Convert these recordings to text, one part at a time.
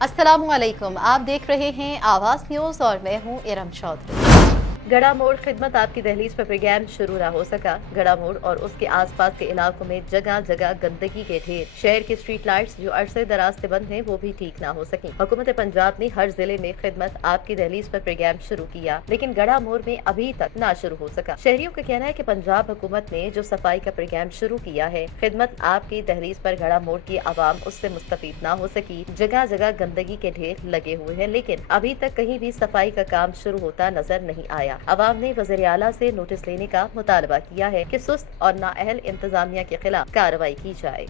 अस्सलामुअलैकुम, आप देख रहे हैं आवाज़ न्यूज़ और मैं हूं इरम चौधरी। गड़ा मोड़ खिदमत आपकी दहलीज पर प्रोग्राम शुरू न हो सका। गड़ा मोड़ और उसके आसपास के इलाकों में जगह जगह गंदगी के ढेर। शहर की स्ट्रीट लाइट्स जो अरसे दराज से बंद हैं वो भी ठीक न हो सकी। हुकूमत पंजाब ने हर जिले में खिदमत आपकी दहलीज पर प्रोग्राम शुरू किया, लेकिन गड़ा मोड़ में अभी तक न शुरू हो सका। शहरियों का कहना है कि पंजाब हुकूमत ने जो सफाई का प्रोग्राम शुरू किया है, खिदमत आपकी दहलीज पर गड़ा मोड़ की आवाम उससे मुस्तफीद न हो सकी। जगह जगह गंदगी के ढेर लगे हुए हैं, लेकिन अभी तक कहीं भी सफाई का काम शुरू होता नजर नहीं आया। अवाम ने वज़ीर आला से नोटिस लेने का मुतालबा किया है कि सुस्त और नाअहल इंतजामिया के खिलाफ कार्रवाई की जाए।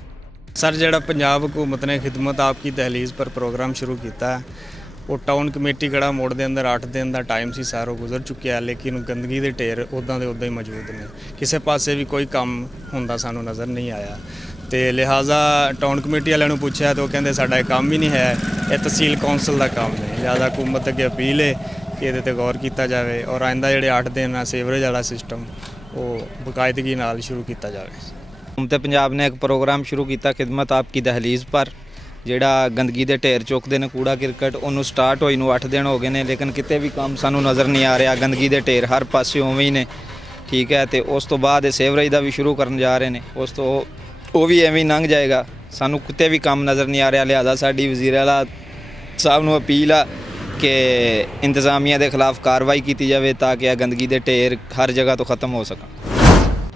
सर ਜਿਹੜਾ ਪੰਜਾਬ हुकूमत ने खिदमत आपकी दहलीज पर प्रोग्राम शुरू किया है, वो टाउन कमेटी गड़ा मोड़ के अंदर 8 दिन का टाइम से सारा गुजर चुकिया है, लेकिन गंदगी के ढेर उदा के उदा ही मौजूद ने। किसी पासे भी कोई काम होंदा सानू नज़र नहीं आया, तो लिहाजा टाउन कमेटी वालों पूछा तो कहते साडा काम ही नहीं है, यह तहसील कौंसल का काम है। लिहाजा हुकूमत अगे अपील है कि ये गौर किया जाए और आइंदा जोड़े 8 दिन सीवरेज वाला सिस्टम वो बाकायदगी नाल शुरू किया जाए। हुकूमत पंजाब ने एक प्रोग्राम शुरू किया खिदमत आपकी दहलीज पर, ਜਿਹੜਾ गंदगी के ढेर चुकते हैं कूड़ा किरकट, उन्होंने स्टार्ट होई 8 दिन हो गए हैं, लेकिन कितने भी काम सानू नज़र नहीं आ रहा। गंदगी के ढेर हर पासे उवें ही ने, ठीक है। तो उस तो बाद सीवरेज का भी शुरू करन जा रहे हैं, उस तो वो भी एवं लंघ जाएगा। सानू कितने भी काम नज़र नहीं आ रहा। लिहाजा साडी वज़ीर आला साहब नूं अपील आ कि इंतजामिया के खिलाफ कार्रवाई की जाए ताकि गंदगी के ढेर हर जगह तो ख़त्म हो सकें।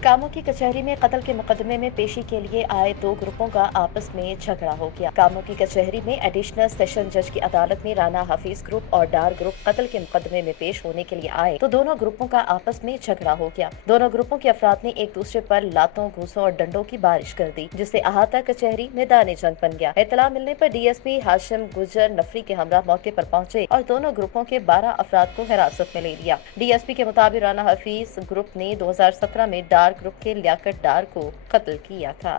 कामों की कचहरी में कत्ल के मुकदमे में पेशी के लिए आए 2 ग्रुपों का आपस में झगड़ा हो गया। कामों की कचहरी में एडिशनल सेशन जज की अदालत में राना हफीज ग्रुप और डार ग्रुप कत्ल के मुकदमे में पेश होने के लिए आए तो दोनों ग्रुपों का आपस में झगड़ा हो गया। दोनों ग्रुपों के अफराद ने एक दूसरे पर लातों, घूसों और डंडों की बारिश कर दी, जिससे अहाता कचहरी मैदान जंग बन गया। इत्तला मिलने पर DSP हाशिम गुजर नफरी के हमरा मौके पर पहुंचे और दोनों ग्रुपों के 12 अफराद को हिरासत में ले लिया। DSP के मुताबिक राना हफीज ग्रुप ने 2017 में डार ग्रुप के लियाकत डार को कत्ल किया था।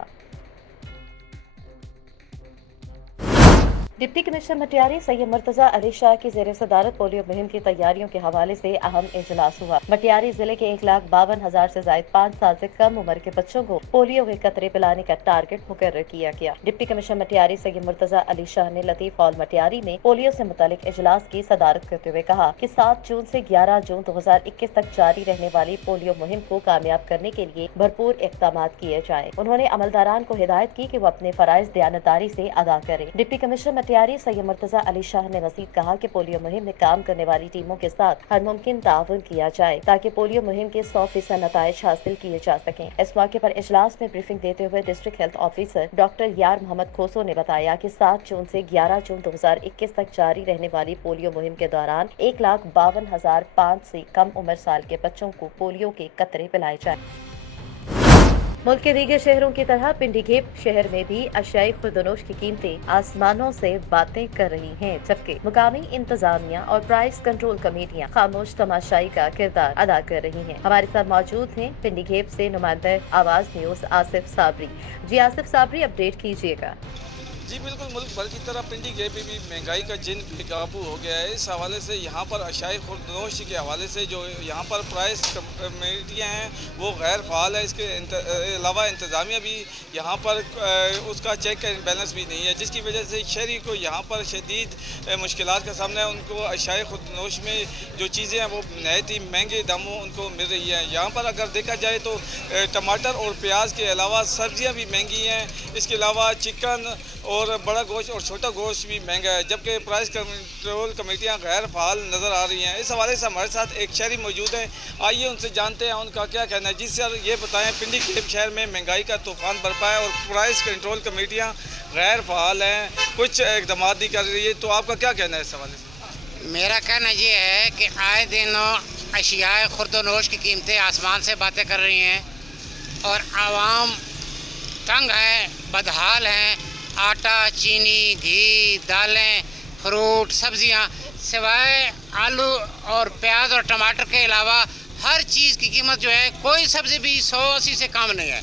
डिप्टी कमिश्नर मटियारी सैयद मुर्तजा अली शाह की ज़ेर सदारत पोलियो मुहिम की तैयारियों के हवाले से अहम इजलास हुआ। मटियारी जिले के 1,52,000 से ज्यादा 5 साल से कम उम्र के बच्चों को पोलियो के कतरे पिलाने का टारगेट मुकर्रर किया गया। डिप्टी कमिश्नर मटियारी सैयद मुर्तजा अली शाह ने लतीफ हॉल मटियारी में पोलियो से मुतालिक इजलास की सदारत करते हुए कहा कि 7 जून से 11 जून 2021 तक जारी रहने वाली पोलियो मुहिम को कामयाब करने के लिए भरपूर इक़दाम किए जाए। उन्होंने अमलदारान को हिदायत की कि वो अपने फराइज दयानतदारी से अदा करें। डिप्टी कमिश्नर मटियारी सैयद मुर्तजा अली शाह ने मजीद कहा कि पोलियो मुहिम में काम करने वाली टीमों के साथ हर मुमकिन ताउन किया जाए ताकि पोलियो मुहिम के 100% नताइज हासिल किए जा सकें। इस मौके पर इजलास में ब्रीफिंग देते हुए डिस्ट्रिक्ट हेल्थ ऑफिसर डॉक्टर यार मोहम्मद खोसो ने बताया कि 7 जून से 11 जून 2021 तक जारी रहने वाली पोलियो मुहिम के दौरान 1,52,005 से कम उम्र साल के बच्चों को पोलियो के कतरे पिलाए जाए। मुल्क के दीगर शहरों की तरह पिंडीघेप शहर में भी अशियाई खुर्दनोश की कीमतें आसमानों से बातें कर रही हैं, जबकि मुकामी इंतजामिया और प्राइस कंट्रोल कमेटियां खामोश तमाशाई का किरदार अदा कर रही हैं। हमारे साथ मौजूद हैं पिंडीघेप से नुमाइंदा आवाज न्यूज आसिफ साबरी। जी आसिफ साबरी, अपडेट कीजिएगा। जी बिल्कुल, मुल्क भर की तरह पिंडीघेप में भी महंगाई का जिन बेकाबू हो गया है। इस हवाले से यहाँ पर अशियाई खुर्दनोश के हवाले से जो यहाँ पर प्राइस कमेटियाँ हैं वो गैर फ़ाल है। इसके अलावा इंतज़ामिया भी यहाँ पर उसका चेक एंड बैलेंस भी नहीं है, जिसकी वजह से शहरी को यहाँ पर शदीद मुश्किलात का सामना है। उनको अशियाई खुर्दनोश में जो चीज़ें हैं वो नहायत ही महंगे दामों उनको मिल रही हैं। यहाँ पर अगर देखा जाए तो टमाटर और प्याज के अलावा सब्ज़ियाँ भी महंगी हैं। इसके अलावा चिकन और बड़ा गोश्त और छोटा गोश्त भी महंगा है, जबकि प्राइस कंट्रोल कमेटियां गैर फाल नज़र आ रही हैं। इस हवाले से हमारे साथ एक शहरी मौजूद हैं, आइए उनसे जानते हैं उनका क्या कहना है। जी सर, ये बताएं, पिंडीघेप शहर में महंगाई का तूफान बरपा है और प्राइस कंट्रोल कमेटियां गैर फाल हैं, कुछ इकदाम नहीं कर रही है, तो आपका क्या कहना है इस हवाले से? मेरा कहना ये है कि आए दिन अशियाए खुर्दनोश की कीमतें आसमान से बातें कर रही हैं और आवाम तंग है, बदहाल हैं। आटा, चीनी, घी, दालें, फ्रूट, सब्जियां, सिवाय आलू और प्याज और टमाटर के अलावा हर चीज़ की कीमत जो है, कोई सब्ज़ी भी 180 से कम नहीं है।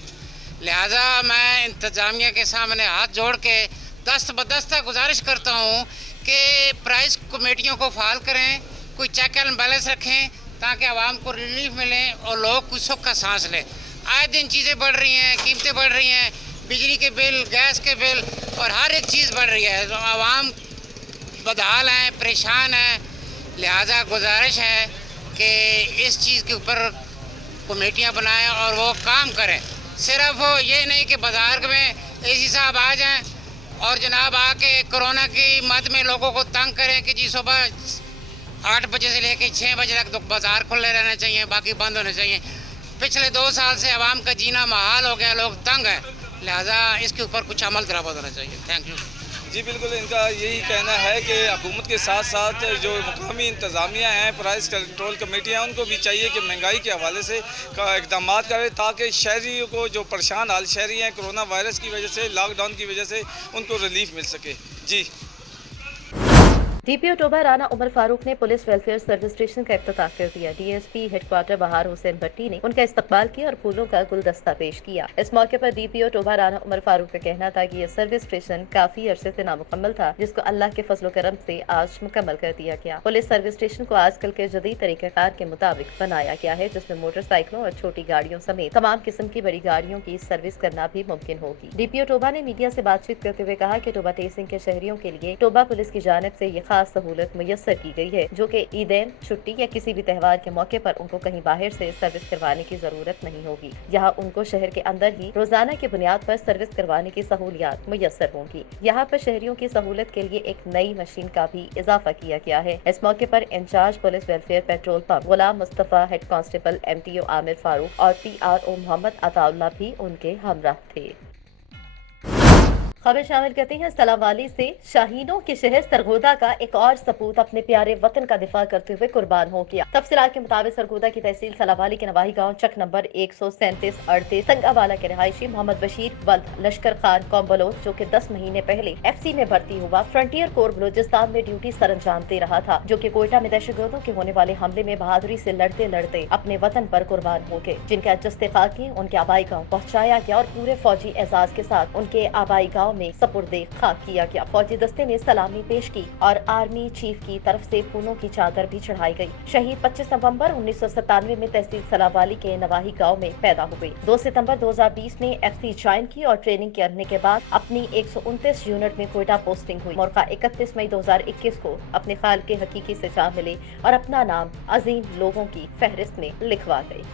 लिहाजा मैं इंतज़ामिया के सामने हाथ जोड़ के दस्त बदस्ता गुजारिश करता हूँ कि प्राइस कमेटियों को फाल करें, कोई चेक एंड बैलेंस रखें ताकि आवाम को रिलीफ मिले और लोग कुछ सुख का सांस लें। आए दिन चीज़ें बढ़ रही हैं, कीमतें बढ़ रही हैं, बिजली के बिल, गैस के बिल और हर एक चीज़ बढ़ रही है। तो आवाम बदहाल हैं, परेशान हैं। लिहाजा गुजारिश है कि इस चीज़ के ऊपर कमेटियाँ बनाएं और वो काम करें। सिर्फ ये नहीं कि बाजार में एसी साहब आ जाएं और जनाब आके कोरोना की मद में लोगों को तंग करें कि जी सुबह 8 बजे से लेकर 6 बजे तक तो बाजार खुले रहने चाहिए, बाकी बंद होने चाहिए। पिछले 2 साल से आवाम का जीना महाल हो गया, लोग तंग हैं। लिहाजा इसके ऊपर कुछ अमल दरामद होना चाहिए। Thank you. जी बिल्कुल, इनका यही कहना है कि हुकूमत के साथ साथ जो मुकामी इंतज़ामिया हैं, प्राइस कंट्रोल कमेटियाँ हैं, उनको भी चाहिए कि महंगाई के हवाले से इक़दाम करें ताकि शहरियों को जो परेशान हाल शहरी हैं कोरोना वायरस की वजह से, लॉकडाउन की वजह से, उनको रिलीफ मिल सके। जी डीपीओ टोबा राना उमर फारूक ने पुलिस वेलफेयर सर्विस स्टेशन का इफ्तिताह कर दिया। डीएसपी हेडक्वार्टर बहार हुसैन भट्टी ने उनका इस्तकबाल किया और फूलों का गुलदस्ता पेश किया। इस मौके पर डीपीओ टोबा राना उमर फारूक का कहना था कि यह सर्विस स्टेशन काफी अरसे से नामुकम्मल था, जिसको अल्लाह के फजल करम से आज मुकम्मल कर दिया गया। पुलिस सर्विस स्टेशन को आजकल के जदीद तरीक़ेकार के मुताबिक बनाया गया है, जिसमें मोटरसाइकिलों और छोटी गाड़ियों समेत तमाम किस्म की बड़ी गाड़ियों की सर्विस करना भी मुमकिन होगी। डीपीओ टोबा ने मीडिया से बातचीत करते हुए कहा कि टोबा तहसील के शहरियों के लिए टोबा पुलिस की जानिब से ये खास सहूलत मुयस्सर की गई है, जो कि ईदैन, छुट्टी या किसी भी त्यौहार के मौके पर उनको कहीं बाहर से सर्विस करवाने की जरूरत नहीं होगी। यहाँ उनको शहर के अंदर ही रोजाना की बुनियाद पर सर्विस करवाने की सहूलियात मुयस्सर होंगी। यहाँ पर शहरियों की सहूलत के लिए एक नई मशीन का भी इजाफा किया गया है। इस मौके पर incharge police welfare petrol pump Ghulam Mustafa, head constable MTO Aamir Farooq और PRO मोहम्मद अताउल्ला भी उनके हमराह थे। खबर शामिल करते हैं सलावाली से। शाहीनों के शहर सरगोदा का एक और सपूत अपने प्यारे वतन का दिफा करते हुए कुर्बान हो गया। तफसीलात के मुताबिक सरगोदा की तहसील सलावाली के नवाही गांव चक नंबर 137-38 संगावाला के रहायशी मोहम्मद बशीर वल्द लश्कर खान कौम्बलोच, जो कि 10 महीने पहले FC में भर्ती हुआ, फ्रंटियर कोर बलूचिस्तान में ड्यूटी सर अंजाम दे रहा था, जो कि कोयटा में दहशतगर्दों के होने वाले हमले में बहादुरी से लड़ते लड़ते अपने वतन पर कुर्बान हो गए, जिनका जस्ते खाकी उनके आबाई गाँव पहुँचाया गया और पूरे फौजी एजाज के साथ उनके आबाई गाँव में सपुर्दे खाक किया गया। फौजी दस्ते ने सलामी पेश की और आर्मी चीफ की तरफ से फूलों की चादर भी चढ़ाई गई। शहीद 25 नवंबर 1997 में तहसील सलावाली के नवाही गांव में पैदा हुए। 2 सितंबर 2020 में FC ज्वाइन की और ट्रेनिंग करने के बाद अपनी 129 यूनिट में कोयटा पोस्टिंग हुई। मौका 31 मई 2021 को अपने खाल के हकीकी से जा मिले और अपना नाम अजीम लोगों की फहरिस्त में लिखवा गई।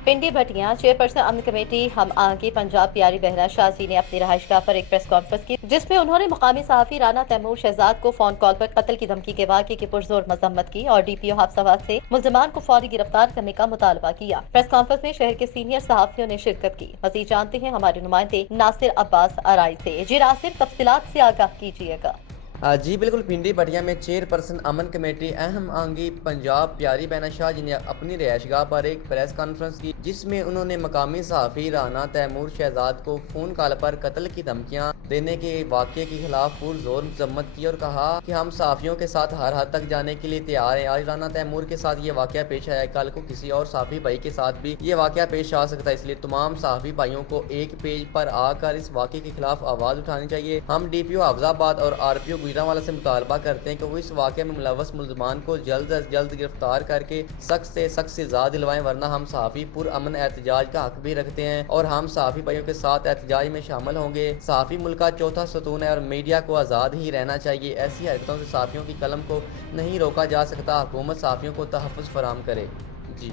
पिंडी भटिया चेयरपर्सन अमन कमेटी हम आगे पंजाब प्यारी बहरा शाह जी ने अपनी रहायशगाह पर एक प्रेस कॉन्फ्रेंस की, जिसमें उन्होंने मुकामी सहाफी राना तैमूर शहजाद को फोन कॉल पर कत्ल की धमकी के वाक़े की पुरजोर मजम्मत की और DPO हाफसाबाद से मुल्ज़िमान को फौरी गिरफ्तार करने का मुतालबा किया। प्रेस कॉन्फ्रेंस में शहर के सीनियर सहाफियों ने शिरकत की। मज़ीद जानते हैं हमारे नुमाइंदे नासिर अब्बास अराई से। जी नासिर, तफसीलात से आगाह कीजिएगा। जी बिल्कुल, पिंडी भटिया में चेयरपर्सन अमन कमेटी अहम आंगी पंजाब प्यारी बहना शाह जी ने अपनी रिहायशगाह पर एक प्रेस कॉन्फ्रेंस की, जिसमें उन्होंने मकामी सहाफ़ी राना तैमूर शहजाद को फ़ोन कॉल पर कत्ल की धमकियां देने के वाक़े के खिलाफ पुरजोर मजम्मत की और कहा कि हम सहाफ़ियों के साथ हर हद तक जाने के लिए तैयार हैं। आज राना तैमूर के साथ ये वाक़या पेश आया, कल को किसी और सहाफ़ी भाई के साथ भी ये वाक़या पेश आ सकता है, इसलिए तमाम सहाफ़ी भाइयों को एक पेज पर आकर इस वाक़े के खिलाफ आवाज़ उठानी चाहिए। हम DPO हाफिजाबाद और RPO गुजरांवाला से मुतालबा करते हैं कि वो इस वाक़े में मुलव्वस मुल्ज़मान को जल्द अज जल्द गिरफ्तार करके सख्त से सख्त सज़ा दिलवाएं, वरना हम सहाफ़ी पुरअमन एहतजाज का हक भी रखते हैं और हम सहाफ़ी भाइयों के साथ एहतजाज में शामिल होंगे। सहाफ़ी मुल्क का चौथा सतून है और मीडिया को आज़ाद ही रहना चाहिए। ऐसी हरकतों से सहाफ़ियों की कलम को नहीं रोका जा सकता। हुकूमत सहाफ़ियों को तहफ़्फ़ुज़ फराहम करे। जी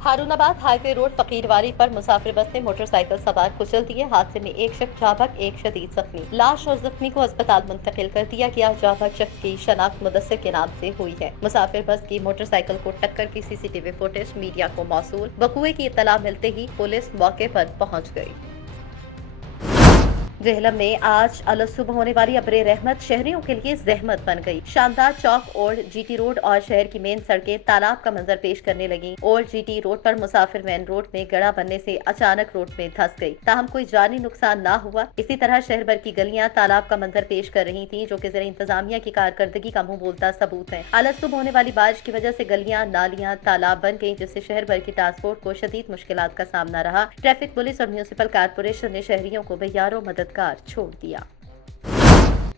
हारूनाबाद हाईवे रोड फकीरवारी पर मुसाफिर बस ने मोटरसाइकिल सवार कुचल दिए। हादसे में एक शख्स जाबक, एक शदीद जख्मी। लाश और जख्मी को अस्पताल मुंतकिल कर दिया गया। जाबक शख्स की शनाख्त मुदस्सिर के नाम से हुई है। मुसाफिर बस की मोटरसाइकिल को टक्कर की CCTV फुटेज मीडिया को मौसूल। वक़ूए की इत्तला मिलते ही पुलिस मौके पर पहुंच गई। जेहलम में आज अलसुबह होने वाली अब्रे रहमत शहरियों के लिए जहमत बन गई। शानदार चौक ओल्ड GT रोड और शहर की मेन सड़कें तालाब का मंजर पेश करने लगी। ओल्ड GT रोड पर मुसाफिर मेन रोड में गड़ा बनने से अचानक रोड में धंस गई, ताहम कोई जानी नुकसान ना हुआ। इसी तरह शहर भर की गलियां तालाब का मंजर पेश कर रही थी, जो कि ज़रा इंतजामिया की कारकर्दगी का मुंह बोलता सबूत है। अलसुबह होने वाली बारिश की वजह से गलियां, नालियां, तालाब बन गई, जिससे शहर भर की ट्रांसपोर्ट को शदीद मुश्किलात का सामना रहा। ट्रैफिक पुलिस और म्यूनिसिपल कारपोरेशन ने शहरियों को बेयारो मददगार छोड़ दिया।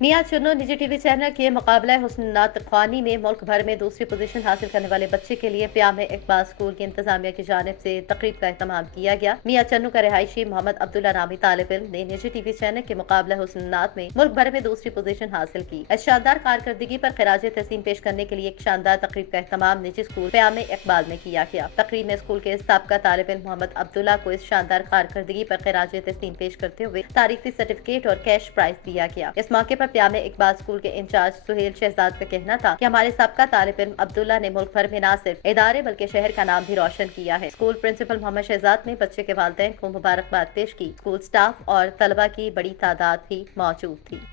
मियां चुन्नू निजी टीवी चैनल के मुकाबला हुस्न नातख्वानी में मुल्क भर में दूसरी पोजीशन हासिल करने वाले बच्चे के लिए प्याम इकबाल स्कूल की इंतजामिया की जानिब से तकरीब का एहतमाम किया गया। मियां चन्नू का रिहायशी मोहम्मद अब्दुल्ला नामी तालिब इल्म ने निजी टीवी चैनल के मुकाबला हुस्न नात में मुल्क भर में दूसरी पोजीशन हासिल की। इस शानदार कारकर्दगी पर खिराज तहसीन पेश करने के लिए एक शानदार तकरीब का एहतमाम निजी स्कूल प्याम इकबाल में किया गया। तकरीब में स्कूल के साबका तालिब इल्म मोहम्मद अब्दुल्ला को इस शानदार कारकर्दगी पर खिराज तहसीन पेश करते हुए तारीफी सर्टिफिकेट और कैश प्राइज दिया गया। इस मौके पर प्याम इकबाल स्कूल के इंचार्ज सुहेल शहजाद का कहना था कि हमारे साबका तालिब इल्म अब्दुल्ला ने मुल्क भर में न सिर्फ इदारे बल्कि शहर का नाम भी रोशन किया है। स्कूल प्रिंसिपल मोहम्मद शहजाद ने बच्चे के वालिदैन को मुबारकबाद पेश की। स्कूल स्टाफ और तलबा की बड़ी तादाद भी मौजूद थी।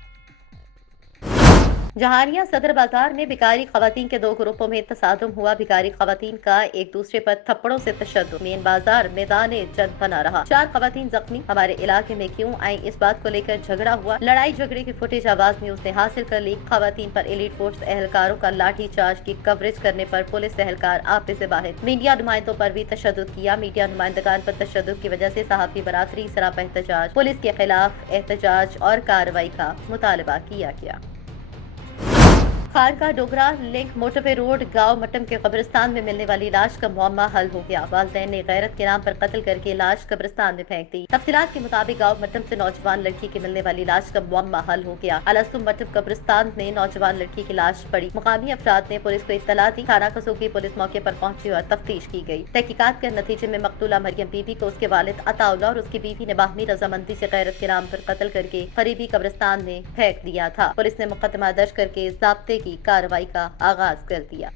जहानिया सदर बाजार में भिखारी खवातीन के दो ग्रुपों में तसादुम हुआ। भिखारी खवातीन का एक दूसरे पर थप्पड़ों से तशद्दुद। मेन बाजार मैदान जंग बना रहा। 4 खवातीन जख्मी। हमारे इलाके में क्यों आई इस बात को लेकर झगड़ा हुआ। लड़ाई झगड़े की फुटेज आवाज न्यूज ने हासिल कर ली। खवातीन पर एलीट फोर्स एहलकारों का लाठी चार्ज की कवरेज करने पर पुलिस एहलकार आपे से बाहर। मीडिया नुमाइंदों पर भी तशद्दुद किया। मीडिया नुमाइंदगान पर तशद्दुद की वजह से सहाफी बरादरी सरापा एहतजाज। पुलिस के खिलाफ एहतजाज और कार्रवाई का मुतालबा किया गया। खारका डोगरा लिंक मोटरवे रोड गांव मटम के कब्रिस्तान में मिलने वाली लाश का मुअम्मा हल हो गया। वालिदैन ने गैरत के नाम पर कत्ल करके लाश कब्रिस्तान में फेंक दी। तफसीलात के मुताबिक गांव मटम से नौजवान लड़की की मिलने वाली लाश का मुअम्मा हल हो गया। अलस्तुम मटम कब्रिस्तान में नौजवान लड़की की लाश पड़ी। मुकामी अफराद ने पुलिस को इत्तला दी। थाना कसोगी पुलिस मौके पर पहुंची और तफ्तीश की गई। तहकीकात के नतीजे में मकतूला मरियम बीबी को उसके वालिद अताउल्लाह और उसकी बीवी ने बाहमी रजामंदी से गैरत के नाम पर कत्ल करके करीबी कब्रिस्तान में फेंक दिया था। पुलिस ने मुकदमा दर्ज करके ज़ाब्ते की कार्रवाई का आगाज कर दिया।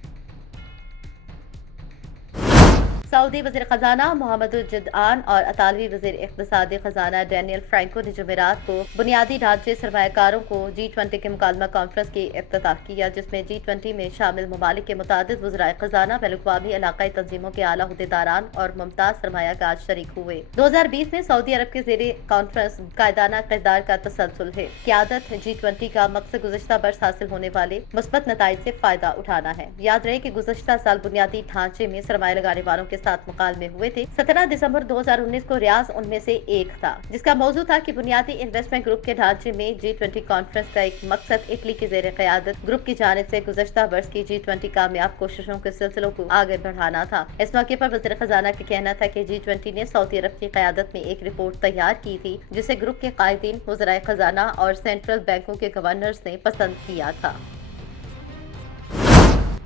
सऊदी वज़ीर खजाना मोहम्मद जिदआन और अतालवी वज़ीर इक़्तिसादी खजाना डैनियल फ्रैंको ने जुमेरात को बुनियादी ढांचे सरमायाकारों को G20 के मुकालमा कॉन्फ्रेंस की इफ्तिताह किया, जिसमें G20 में शामिल ममालिक के मुतादिद वज़राए खजाना, बैनुल-अक़वामी इलाकाई तंजीमों के आला अहदेदारान और मुमताज सरमायाकार शरीक हुए। 2020 में सऊदी अरब के ज़ेरे कॉन्फ्रेंस कायदाना किरदार का तसलसल है। क़यादत G20 का मकसद गुज़श्ता बरस हासिल होने वाले मुस्बत नताइज से फायदा उठाना है। याद रहे कि गुज़श्ता साल बुनियादी ढांचे में सरमाया लगाने वालों के साथ मुकालमे हुए थे। 17 दिसंबर 2019 को रियाज उनमें से एक था, जिसका मौजू था कि बुनियादी इन्वेस्टमेंट ग्रुप के ढांचे में G20 कॉन्फ्रेंस का एक मकसद इटली की ज़ेरे क़यादत ग्रुप की जानिब से गुज़श्ता वर्ष की G20 कामयाब कोशिशों के सिलसिलों को आगे बढ़ाना था। इस मौके पर वज़ीर खजाना का कहना था कि G20 ने सऊदी अरब की क़यादत में एक रिपोर्ट तैयार की थी, जिसे ग्रुप के कायदीन, वज़राए खजाना और सेंट्रल बैंकों के गवर्नर्स ने पसंद किया था।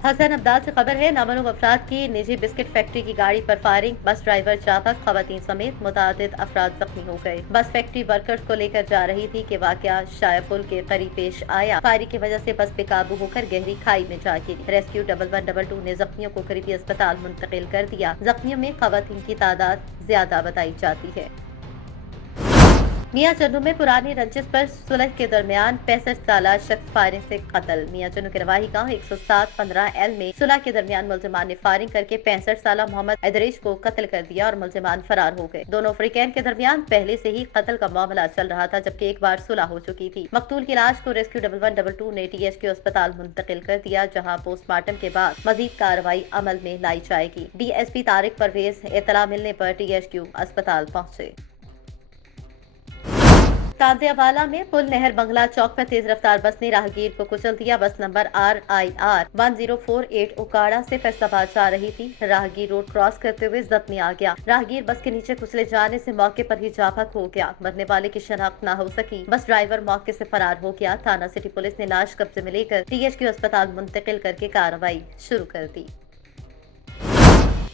हसन अब्दाल से खबर है, नामालूम अफराद की निजी बिस्किट फैक्ट्री की गाड़ी पर फायरिंग। बस ड्राइवर चालक, खवातीन समेत मुतादिद अफराद जख्मी हो गए। बस फैक्ट्री वर्कर्स को लेकर जा रही थी कि वाकया शायपुल के करीब पेश आया। फायरिंग की वजह से बस बेकाबू होकर गहरी खाई में जा गिरी। रेस्क्यू 1122 ने जख्मियों को करीबी अस्पताल मुंतकिल कर दिया। जख्मियों में खवातीन की तादाद ज्यादा बताई जाती है। मियां चन्नू में पुरानी रंजिश पर सुलह के दरमियान 65 साला शख्स फायरिंग से कत्ल। मियां चन्नू के रवाही गांव 107-15L में सुलह के दरमियान मुलजिमान ने फायरिंग करके 65 साला मोहम्मद इदरीस को कत्ल कर दिया और मुलजिमान फरार हो गए। दोनों अफ्रीकैन के दरमियान पहले से ही कत्ल का मामला चल रहा था, जबकि एक बार सुलह हो चुकी थी। मकतूल की लाश को रेस्क्यू 1122 ने THQ अस्पताल मुंतकिल कर दिया, जहाँ पोस्टमार्टम के बाद मजीद कार्रवाई अमल में लाई जाएगी। DSP तारिक परवेज इत्तला मिलने पर THQ अस्पताल पहुँचे। तांदियावाला में पुल नहर बंगला चौक पर तेज रफ्तार बस ने राहगीर को कुचल दिया। बस नंबर RIR 1048 उकाड़ा से फैसलाबाद जा रही थी। राहगीर रोड क्रॉस करते हुए जद में आ गया। राहगीर बस के नीचे कुचले जाने से मौके पर ही जाफक हो गया। मरने वाले की शनाख्त न हो सकी। बस ड्राइवर मौके से फरार हो गया। थाना सिटी पुलिस ने लाश कब्जे में लेकर THQ अस्पताल मुंतकिल करके कार्रवाई शुरू कर दी।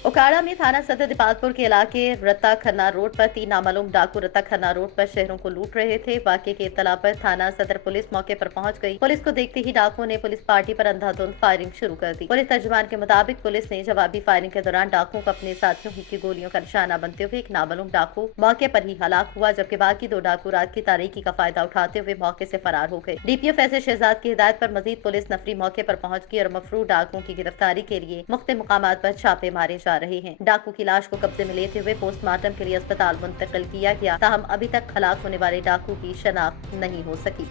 उकाड़ा में थाना सदर दीपालपुर के इलाके रत्ता खन्ना रोड पर 3 नामालूम डाकू रत्ता खन्ना रोड पर शहरों को लूट रहे थे। वाकये की इत्तला पर थाना सदर पुलिस मौके पर पहुंच गई। पुलिस को देखते ही डाकुओं ने पुलिस पार्टी पर अंधाधुंध फायरिंग शुरू कर दी। पुलिस तर्जुमान के मुताबिक पुलिस ने जवाबी फायरिंग के दौरान डाकुओं को अपने साथियों की गोलियों का निशाना बनते हुए एक नामालूम डाकू मौके पर ही हलाक हुआ, जबकि बाकी 2 डाकू रात की तारीकी का फायदा उठाते हुए मौके से फरार हो गए। DPO फैज़ल शहजाद की हिदायत पर मजीद पुलिस नफरी मौके पर पहुंच गई और मफरूर डाकुओं की गिरफ्तारी के लिए मुख्तलिफ मुकामात पर छापे मारे जा रहे हैं। डाकू की लाश को कब्जे में लेते हुए पोस्टमार्टम के लिए अस्पताल मुंतकिल किया गया। ताहम अभी तक हलाक होने वाले डाकू की शनाख्त नहीं हो सकी।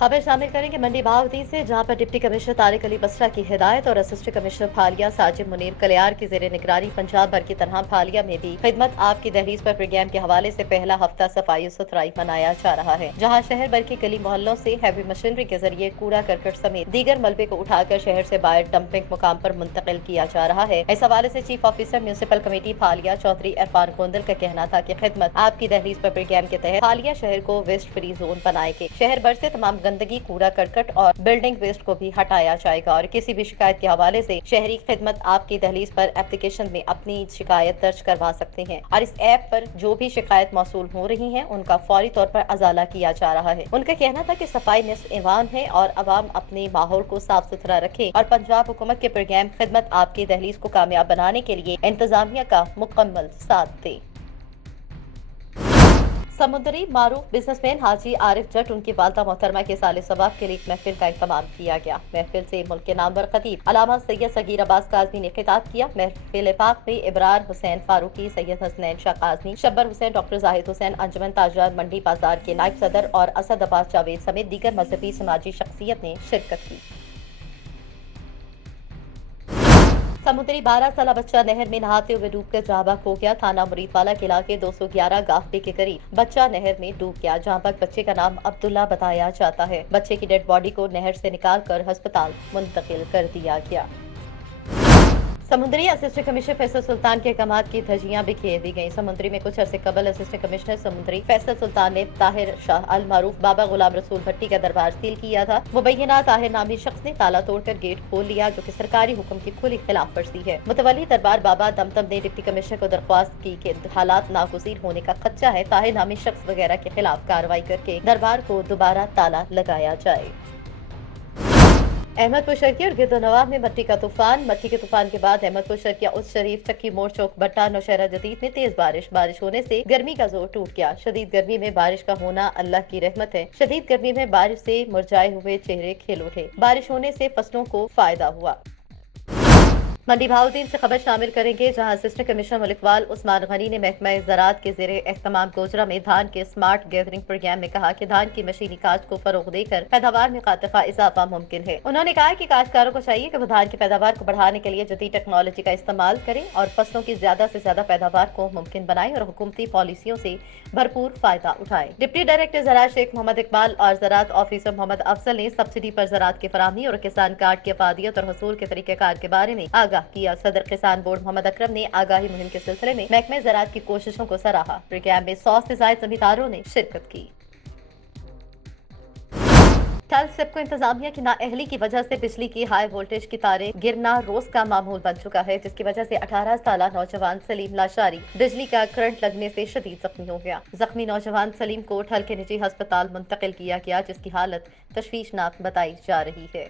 खबर शामिल करेंगे मंडी बहाउद्दीन से, जहां पर डिप्टी कमिश्नर तारिक अली बसरा की हिदायत और असिस्टेंट कमिश्नर फालिया साजिद मुनीर कलियार की जेर निगरानी पंजाब भर की तरह फालिया में भी खिदमत आपकी दहलीज पर प्रोग्राम के हवाले से पहला हफ्ता सफाई सुथराई मनाया जा रहा है, जहां शहर भर के गली मोहल्लों से हैवी मशीनरी के जरिए कूड़ा करकट समेत दीगर मलबे को उठाकर शहर से बाहर डंपिंग मुकाम पर मुंतकिल किया जा रहा है। इस हवाले से चीफ ऑफिसर म्यूनिसिपल कमेटी फालिया चौधरी इरफान गोंदल का कहना था कि खिदमत आपकी दहलीज पर प्रोग्राम के तहत फालिया शहर को वेस्ट फ्री जोन बनाएंगे। शहर भर से तमाम गंदगी, कूड़ा करकट और बिल्डिंग वेस्ट को भी हटाया जाएगा और किसी भी शिकायत के हवाले से शहरी खिदमत आपकी दहलीज पर एप्लीकेशन में अपनी शिकायत दर्ज करवा सकते हैं और इस ऐप पर जो भी शिकायत मौसूल हो रही है उनका फौरी तौर पर अजाला किया जा रहा है। उनका कहना था कि सफाई निस्फ ईमान है और अवाम अपने माहौल को साफ सुथरा रखे और पंजाब हुकूमत के प्रोग्राम खिदमत आपकी दहलीज को कामयाब बनाने के लिए इंतजामिया का मुकम्मल साथ दे। समुद्री मारूफ बिजनेसमैन हाजी आरिफ जट उनकी वालदा मोहतरमा के साले सवाब के लिए एक महफिल का इंतजाम किया गया। महफिल से मुल्क के नामवर खतीब अलामा सैयद सगीर अब्बास काज़मी ने खिताब किया। महफिल पाक में इब्रार हुसैन फारूकी, सैयद हसनैन शाह काज़मी, शब्बर हुसैन, डॉक्टर जाहिद हुसैन, अंजुमन ताजदार मंडी बाजार के नायब सदर और असद अब्बास जावेद समेत दीगर मजहबी समाजी शख्सियत ने शिरकत की। समुद्री 12 साला बच्चा नहर में नहाते हुए डूबकर जहाँ बहक हो गया। थाना मुरीदवाला के इलाके 211 गाफबे के करीब बच्चा नहर में डूब गया। जहाँ बहक बच्चे का नाम अब्दुल्ला बताया जाता है। बच्चे की डेड बॉडी को नहर से निकालकर अस्पताल मुंतकिल कर दिया गया। समुद्री असिस्टेंट कमिश्नर फैसल सुल्तान के अहकामात की धज्जियां बिखेर दी गई। समुद्री में कुछ अरसे कबल असिस्टेंट कमिश्नर समुद्री फैसल सुल्तान ने ताहिर शाह अल मारूफ बाबा गुलाम रसूल भट्टी का दरबार सील किया था। मुबैना ताहिर नामी शख्स ने ताला तोड़कर गेट खोल लिया, जो कि सरकारी हुक्म की खुली खिलाफ वर्जी है। मुतवल्ली दरबार बाबा दमदम ने डिप्टी कमिश्नर को दरख्वास्त की कि हालात नागुज़ीर होने का खदशा है, ताहिर नामी शख्स वगैरह के खिलाफ कार्रवाई करके दरबार को दोबारा ताला लगाया जाए। अहमदपुर शर्किया और गिरदोनवाब में मट्टी का तूफान। मट्टी के तूफान के बाद अहमदपुर शर्किया, उस शरीफ, चक्की मोड़, चौक भट्टा, नौशहरा जदीद में तेज बारिश होने से गर्मी का जोर टूट गया। शदीद गर्मी में बारिश का होना अल्लाह की रहमत है। शदीद गर्मी में बारिश से मुरझाए हुए चेहरे खिल उठे। बारिश होने से फसलों को फायदा हुआ। मंडी बहाउद्दीन से खबर शामिल करेंगे, जहां असिस्टेंट कमिश्नर मुलिकवाल उस्मान गनी ने महकमा ज़राअत के ज़ेरे एहतमाम गोजरा में धान के स्मार्ट गैदरिंग प्रोग्राम में कहा कि धान की मशीनी काश्त को फरोग देकर पैदावार में खातिफा इजाफा मुमकिन है। उन्होंने कहा कि काश्तकारों को चाहिए कि वो धान की पैदावार को बढ़ाने के लिए जदीद टेक्नोलॉजी का इस्तेमाल करें और फसलों की ज्यादा से ज्यादा पैदावार को मुमकिन बनाएं और हुकूमती पॉलिसियों से भरपूर फायदा उठाएं। डिप्टी डायरेक्टर ज़राअत शेख मोहम्मद इकबाल और ज़राअत ऑफिसर मोहम्मद अफजल ने सब्सिडी पर ज़राअत की फराहमी और किसान कार्ड की अफादियत और हसूल के तरीक़ेकार के बारे में आगाह किया। सदर किसान बोर्ड मोहम्मद अकरम ने आगाही मुहिम के सिलसिले में महकमा ज़राअत की कोशिशों को सराहा। प्रोग्राम में 100 से ज़ायद ज़मींदारों ने शिरकत की। टल सिपको इंतजामिया की नाअहली की वजह से बिजली की हाई वोल्टेज की तारें गिरना रोज का मामूल बन चुका है, जिसकी वजह से 18 साला नौजवान सलीम लाशारी बिजली का करंट लगने से शदीद जख्मी हो गया। जख्मी नौजवान सलीम को ठल के निजी अस्पताल मुंतकिल किया गया, जिसकी हालत तशवीशनाक बताई जा रही है।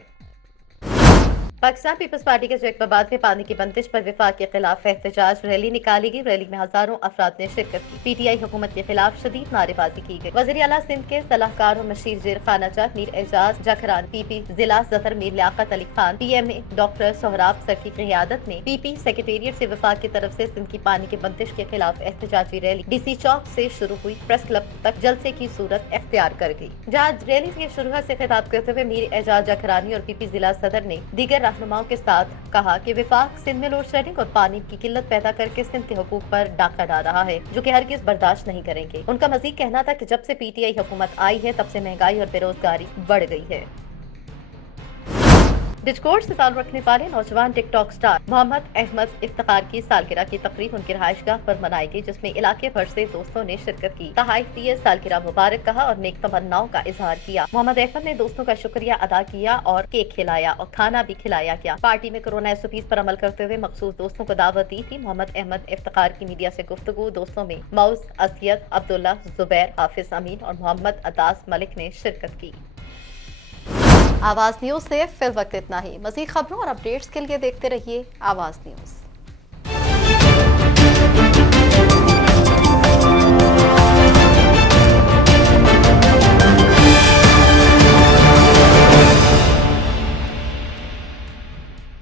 पाकिस्तान पीपल्स पार्टी के जैकबाबाद में पानी की बंदिश पर विफाक के खिलाफ एहतजाज रैली निकाली गई। रैली में हजारों अफराद ने शिरकत की। पीटीआई हुकूमत के खिलाफ शदीद नारेबाजी की गई। वज़ीर आला सिंध के सलाहकार और मशीर जेर खाना जात मीर एजाज जखरान, पीपी जिला सदर Mir Liaqat Ali Khan, PMA doctor Sohrab sir की क़ियादत में पीपी सेक्रेटेरिएट से विफाक की तरफ से सिंध की पानी की बंदिश के खिलाफ एहतजाजी रैली डीसी चौक से शुरू हुई, प्रेस क्लब तक जलसे की सूरत अख्तियार कर गई। जहाँ रैली की शुरुआत से खिताब करते हुए मीर एजाज जखरानी और पीपी जिला सदर ने दीगर रहनुमाओं के साथ कहा कि विफाक सिंध में लोड शेडिंग और पानी की किल्लत पैदा करके सिंध के हुकूक पर डाका डाल रहा है, जो कि हरगिज़ बर्दाश्त नहीं करेंगे। उनका मजीद कहना था कि जब से पीटीआई हुकूमत आई है तब से महंगाई और बेरोजगारी बढ़ गई है। डिस्कॉर्ड से ताल्लुक रखने वाले नौजवान टिकटॉक स्टार मोहम्मद अहमद इफ्तिखार की सालगिरह की तकरीब उनकी रहायशगाह पर मनाई गई, जिसमें इलाके भर से दोस्तों ने शिरकत की। तहाइफिए सालगिरह मुबारक कहा और नेक तमन्नाओं का इजहार किया। मोहम्मद अहमद ने दोस्तों का शुक्रिया अदा किया और केक खिलाया और खाना भी खिलाया गया। पार्टी में कोरोना SOPs पर अमल करते हुए मखसूस दोस्तों को दावत दी थी। मोहम्मद अहमद इफ्तिखार की मीडिया से गुफ्तगू दोस्तों में मौज असयद, अब्दुल्ला, जुबैर, हाफिज अमीन और मोहम्मद अतास मलिक ने शिरकत की। आवाज न्यूज से फिल वक्त इतना ही। मज़ीद खबरों और अपडेट्स के लिए देखते रहिए आवाज न्यूज।